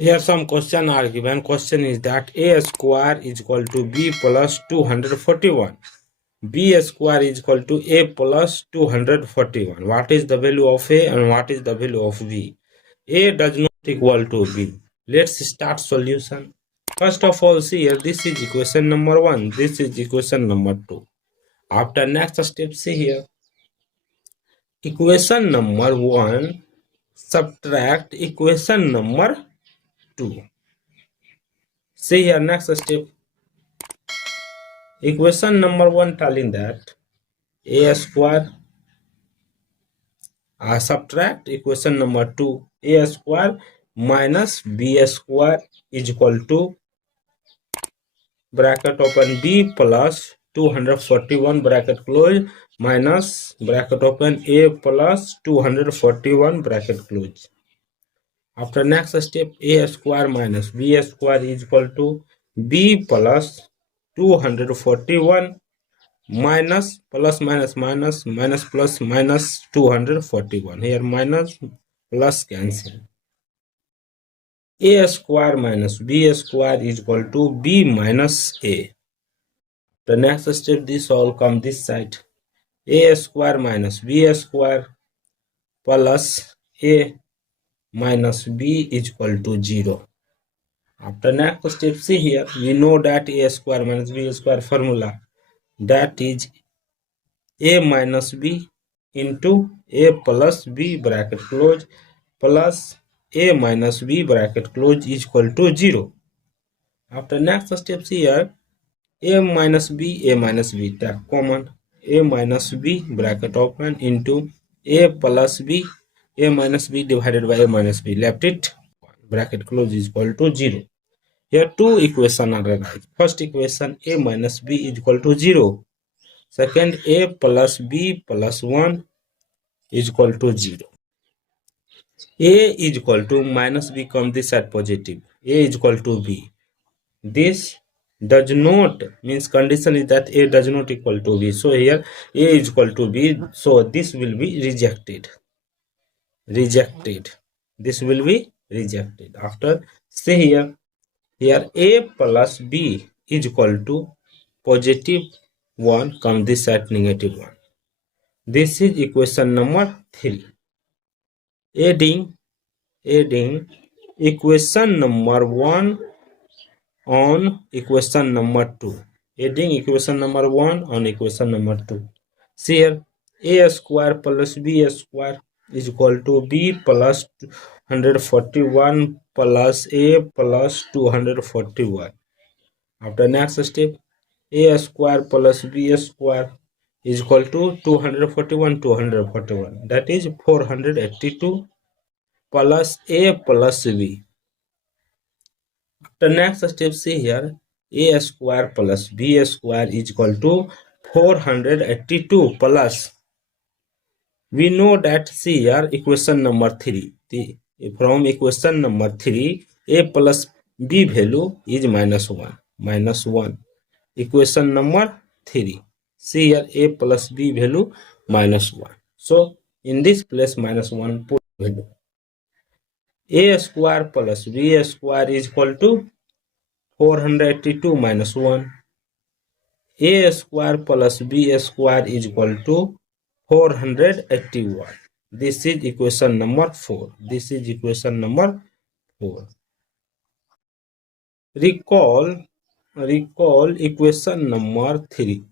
Here some question are given. Question is that a square is equal to b plus 241. B square is equal to a plus 241. What is the value of a and what is the value of b? A does not equal to b. Let's start solution. First of all, see here, this is equation number 1. This is equation number 2. After next step, see here. Equation number 1 subtract equation number 2. See here, next step. Equation number 1 telling that a square subtract equation number 2, a square minus b square is equal to bracket open b plus 241 bracket close minus bracket open a plus 241 bracket close. After next step, a square minus b square is equal to b plus 241 minus plus minus minus minus plus minus 241. Here minus plus cancel. A square minus b square is equal to b minus a. The next step, this all come this side. A square minus b square plus a minus b is equal to 0. After next step, see here, we know that a square minus b square formula, that is a minus b into a plus b bracket close plus a minus b bracket close is equal to 0. After next steps here, a minus b take common, a minus b bracket open into a plus b, a minus b divided by a minus b, left it bracket close is equal to 0. Here two equations are arise. First equation, a minus b is equal to 0. Second, a plus b plus 1 is equal to 0. A is equal to minus b come this side positive. A is equal to b. This does not, means condition is that a does not equal to b. So here a is equal to b. So this will be rejected. This will be rejected. After, see here, a plus b is equal to positive 1 come this side negative 1. This is equation number 3. Adding equation number 1 on equation number 2. Adding equation number 1 on equation number 2. See here, a square plus b square is equal to b plus 141 plus a plus 241. After next step, a square plus b square is equal to 241, that is 482 plus a plus b. The next step, see here, a square plus b square is equal to 482 plus, we know that, see here, equation number 3. From equation number 3, a plus b value is minus 1. Equation number 3. See here, a plus b value minus 1. So in this place minus 1 put value. A square plus b square is equal to 482 minus 1. A square plus b square is equal to 481. This is equation number 4. This is equation number 4. Recall equation number 3.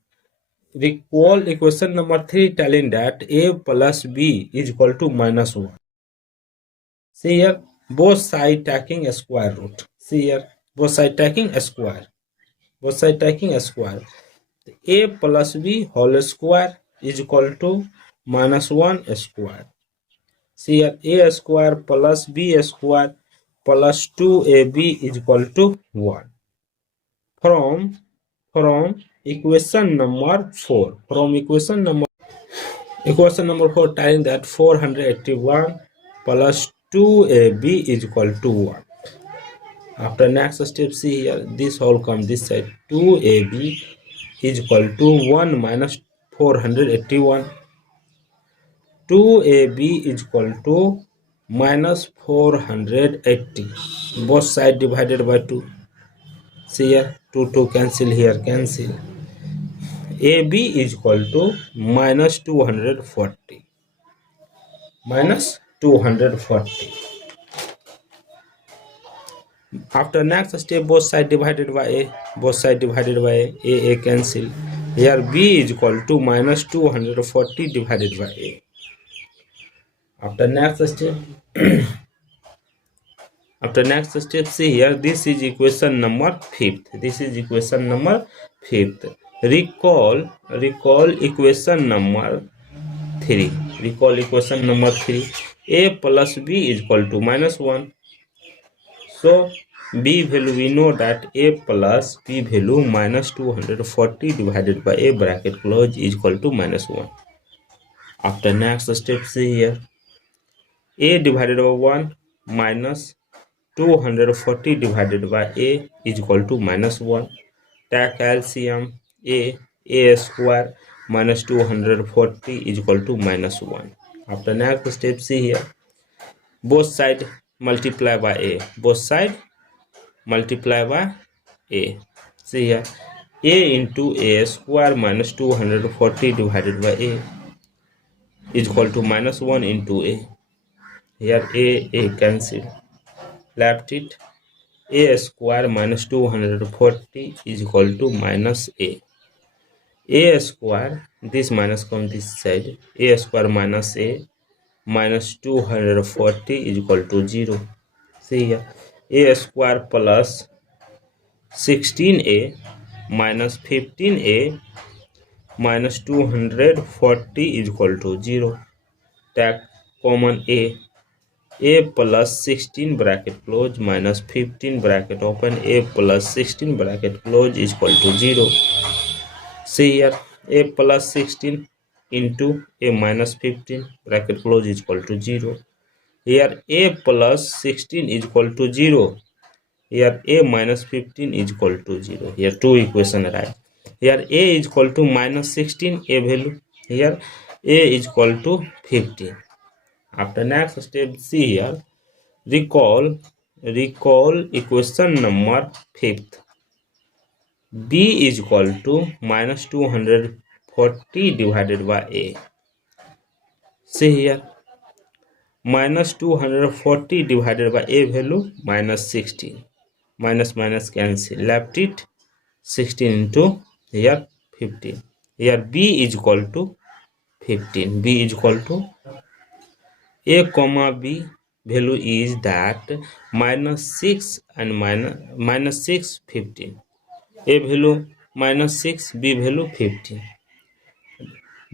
Recall equation number 3 telling that a plus b is equal to minus 1. See here, both sides taking a square root. See here, both sides taking a square. A plus b whole square is equal to minus 1 square. See here, a square plus b square plus 2ab is equal to 1. From equation number 4. From equation number 4 telling that 481 plus 2ab is equal to 1. After next step, see here, this whole come this side, 2ab is equal to 1 minus 481. 2ab is equal to minus 480. Both side divided by 2. See here, 2 cancel here, cancel. AB is equal to minus 240. Minus 240. After next step, both side divided by A. Both side divided by A cancel. Here B is equal to minus 240 divided by A. After next step, see here, this is equation number 5th. This is equation number 5th. Recall equation number 3. Recall equation number 3. A plus B is equal to minus 1. So B value, we know that A plus B value minus 240 divided by A bracket close is equal to minus 1. After next step, see here, A divided by 1 minus 240 divided by A is equal to minus 1. Take LCM. A square minus 240 is equal to minus 1. After next step, see here, both side multiply by A. Both side multiply by A. See here, A into A square minus 240 divided by A is equal to minus 1 into A. Here A cancel. Left it. A square minus 240 is equal to minus A. A square, this minus come this side. A square minus A minus 240 is equal to 0. See here, A square plus 16A minus 15A minus 240 is equal to 0. Take common A plus 16 bracket close minus 15 bracket open, A plus 16 bracket close is equal to 0. See here, A plus 16 into A minus 15 bracket close is equal to 0. Here A plus 16 is equal to 0. Here A minus 15 is equal to 0. Here two equation right. Here A is equal to minus 16, A value. Here A is equal to 15. After next step, see here, recall equation number 5th. B is equal to minus 240 divided by A. See here, minus 240 divided by A value minus 16. Minus cancel. Left it 16 into here 15. Here B is equal to 15. B is equal to A comma B value is that minus 6 and minus 6 15. A value minus 6, B value 15.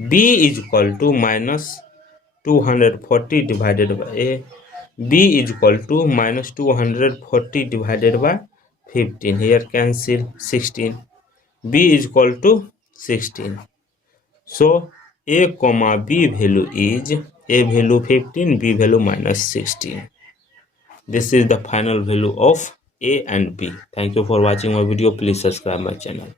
B is equal to minus 240 divided by A. B is equal to minus 240 divided by 15. Here cancel 16. B is equal to 16. So A comma B value is A value 15, B value minus 16. This is the final value of A and B. Thank you for watching my video. Please subscribe my channel.